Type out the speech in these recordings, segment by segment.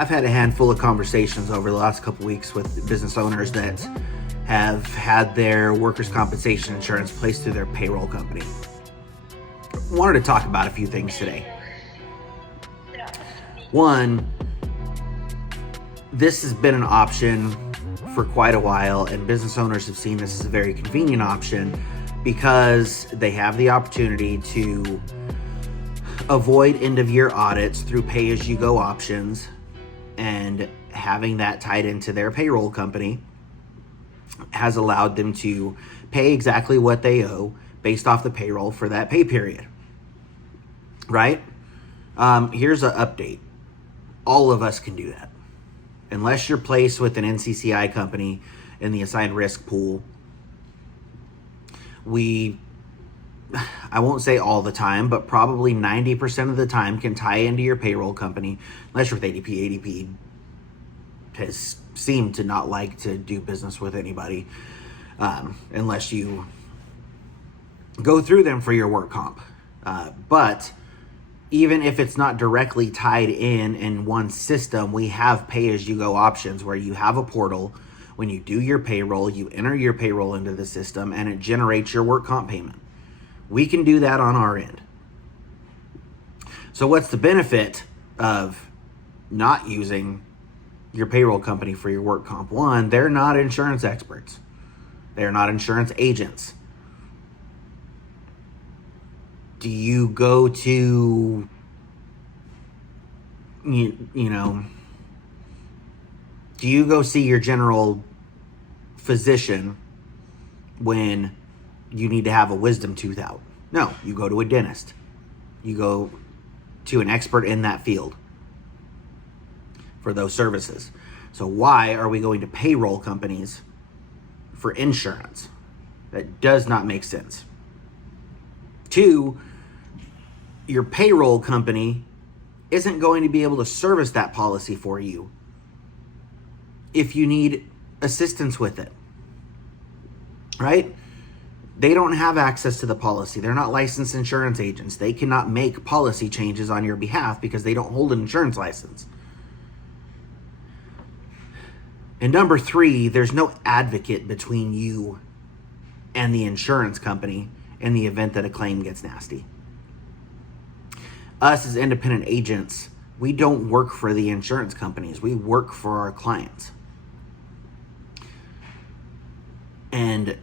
I've had a handful of conversations over the last couple weeks with business owners that have had their workers' compensation insurance placed through their payroll company. Wanted to talk about a few things today. One, this has been an option for quite a while, and business owners have seen this as a very convenient option because they have the opportunity to avoid end-of-year audits through pay-as-you-go options, and having that tied into their payroll company has allowed them to pay exactly what they owe based off the payroll for that pay period. Right? Here's an update. All of us can do that. Unless you're placed with an NCCI company in the assigned risk pool, I won't say all the time, but probably 90% of the time can tie into your payroll company, unless you're with ADP. ADP has seemed to not like to do business with anybody unless you go through them for your work comp. But even if it's not directly tied in one system, we have pay-as-you-go options where you have a portal. When you do your payroll, you enter your payroll into the system and it generates your work comp payment. We can do that on our end. So what's the benefit of not using your payroll company for your work comp? One, they're not insurance experts. They're not insurance agents. Do you go to, do you go see your general physician when you need to have a wisdom tooth out? No, you go to a dentist. You go to an expert in that field for those services. So why are we going to payroll companies for insurance? That does not make sense. Two, your payroll company isn't going to be able to service that policy for you if you need assistance with it, right? They don't have access to the policy. They're not licensed insurance agents. They cannot make policy changes on your behalf because they don't hold an insurance license. And number three, there's no advocate between you and the insurance company in the event that a claim gets nasty. Us as independent agents, we don't work for the insurance companies. We work for our clients. And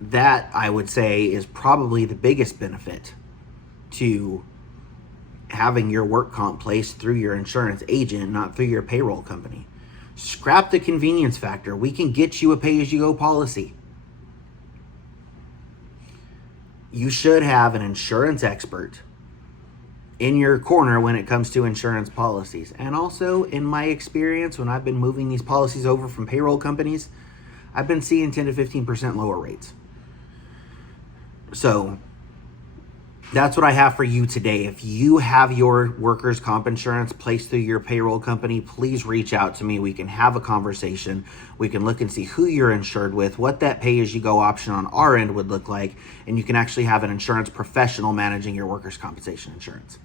that, I would say, is probably the biggest benefit to having your work comp placed through your insurance agent, not through your payroll company. Scrap the convenience factor. We can get you a pay-as-you-go policy. You should have an insurance expert in your corner when it comes to insurance policies. And also, in my experience, when I've been moving these policies over from payroll companies, I've been seeing 10 to 15% lower rates. So that's what I have for you today. If you have your workers' comp insurance placed through your payroll company, please reach out to me. We can have a conversation. We can look and see who you're insured with, what that pay-as-you-go option on our end would look like, and you can actually have an insurance professional managing your workers' compensation insurance.